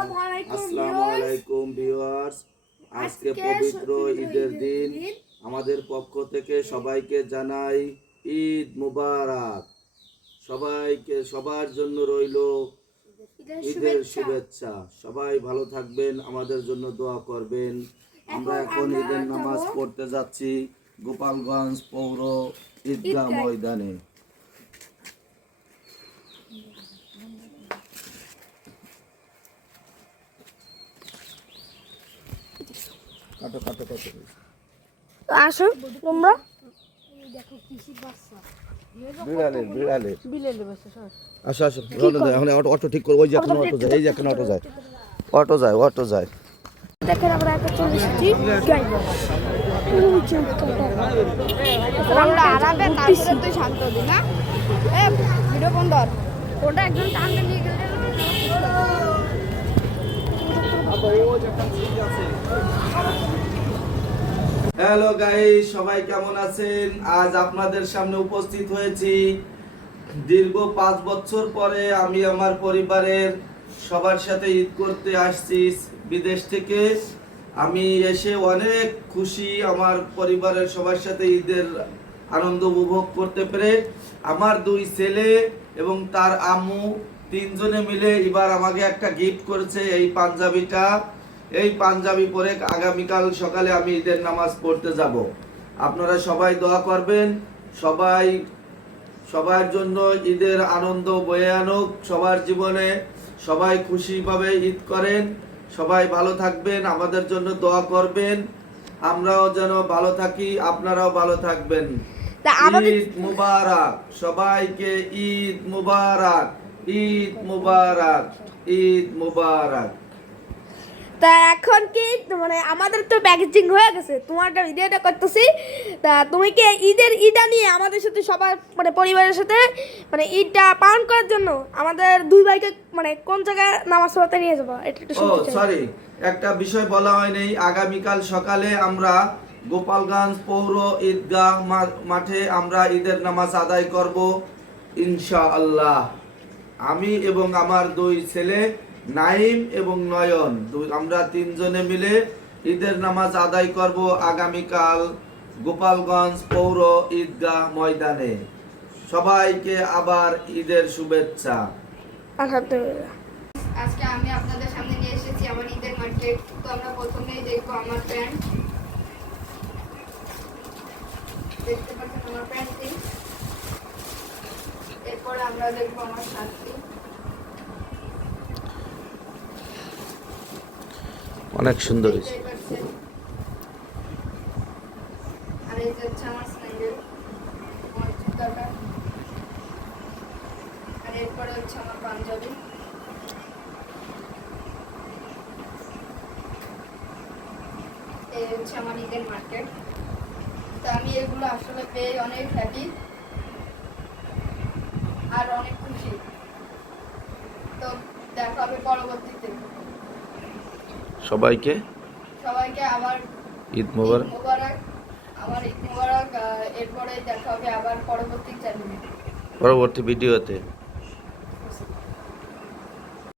আসসালামু আলাইকুম ভিউয়ার্স। আজকে পবিত্র ঈদের দিন। আমাদের পক্ষ থেকে সবাইকে জানাই ঈদ মুবারক। সবার জন্য রইল ঈদের শুভেচ্ছা। সবাই ভালো থাকবেন, আমাদের জন্য দোয়া করবেন। আমরা এখন ঈদের নামাজ পড়তে যাচ্ছি গোপালগঞ্জ পৌর ঈদগাহ ময়দানে। আসো তোমরা দেখো কিসি বাচ্চা বিলেলে বসে আসো আসো এখন অটো ঠিক করো। ওই যে এখন অটো যায়, এই যে এখন অটো যায়। দেখেন আমরা একটা চলে এসেছি আমরা আরামে তারপরে তুই শান্ত দি না ভিডিও বন্ধ ওটা একজন টানতে নিয়ে গেলে হ্যালো গাইস, সবাই কেমন আছেন? আজ আপনাদের সামনে উপস্থিত হয়েছি। দীর্ঘ 5 বছর পরে আমি আমার পরিবারের সবার সাথে ঈদ করতে আসছি বিদেশ থেকে। আমি এসে অনেক খুশি, আমার পরিবারের সবার সাথে ঈদের আনন্দ উপভোগ করতে পেরে। আমার 2 ছেলে এবং তার আম্মু 3 জনে মিলে এবার আমাকে একটা গিফট করেছে, এই পাঞ্জাবিটা। এই পাঞ্জাবি পরে আগামীকাল সকালে আমি ঈদের নামাজ পড়তে যাব। আপনারা সবাই দোয়া করবেন, সবার জন্য ঈদের আনন্দ বয়ে আনুক সবার জীবনে, সবাই খুশিভাবে ঈদ করেন। সবাই ভালো থাকবেন, আমাদের জন্য দোয়া করবেন, আমরাও যেন ভালো থাকি, আপনারাও ভালো থাকবেন। ঈদ মুবারক সবাইকে, ঈদ মুবারক, ঈদ মুবারক, ঈদ মুবারক। তা এখন কি মানে আমাদের তো প্যাকেজিং হয়ে গেছে, তোমার একটা ভিডিওটা করতেছি। তা তুমি কি ঈদটা নিয়ে আমাদের সাথে সবার মানে পরিবারের সাথে মানে ঈদটা পালন করার জন্য আমাদের 2 ভাইকে মানে কোন জায়গায় নামাজ পড়তে নিয়ে যাবো এটা একটু শুনতে চাই। সরি, একটা বিষয় বলা হয়নি। আগামীকাল সকালে আমরা গোপালগঞ্জ পৌর ঈদগাহ মাঠে আমরা ঈদের নামাজ আদায় করব ইনশাআল্লাহ। আমি এবং আমার 2 ছেলে নাইম এবং নয়ন, আমরা 3 জনে মিলে ঈদের নামাজ আদায় করব আগামীকাল গোপালগঞ্জ পৌর ঈদগাহ ময়দানে। সবাইকে আবার ঈদের শুভেচ্ছা। আলহামদুলিল্লাহ। আজকে আমি আপনাদের সামনে নিয়ে এসেছি আমার ঈদের মার্কেট। তো আমরা প্রথমেই দেখবো আমার প্যান্ট, দেখতে পাচ্ছেন আমার প্যান্টটি। এরপরে আমরা দেখবো আমার শার্টটি, অনেক সুন্দর। আর এই যে হচ্ছে আমার স্যান্ডেল, আমার জুতাটা। আর এরপরে হচ্ছে আমার পাঞ্জাবি। এই হচ্ছে আমার ঈদের মার্কেট। তো আমি এগুলো আসলে পেয়ে অনেক হ্যাপি আর অনেক খুশি। তো দেখা হবে পরবর্তীতে। সবাইকে আবার ঈদ মোবারক। আমার ঈদ মোবারক। এরপরে দেখা হবে আবার পরবর্তী ভিডিওতে।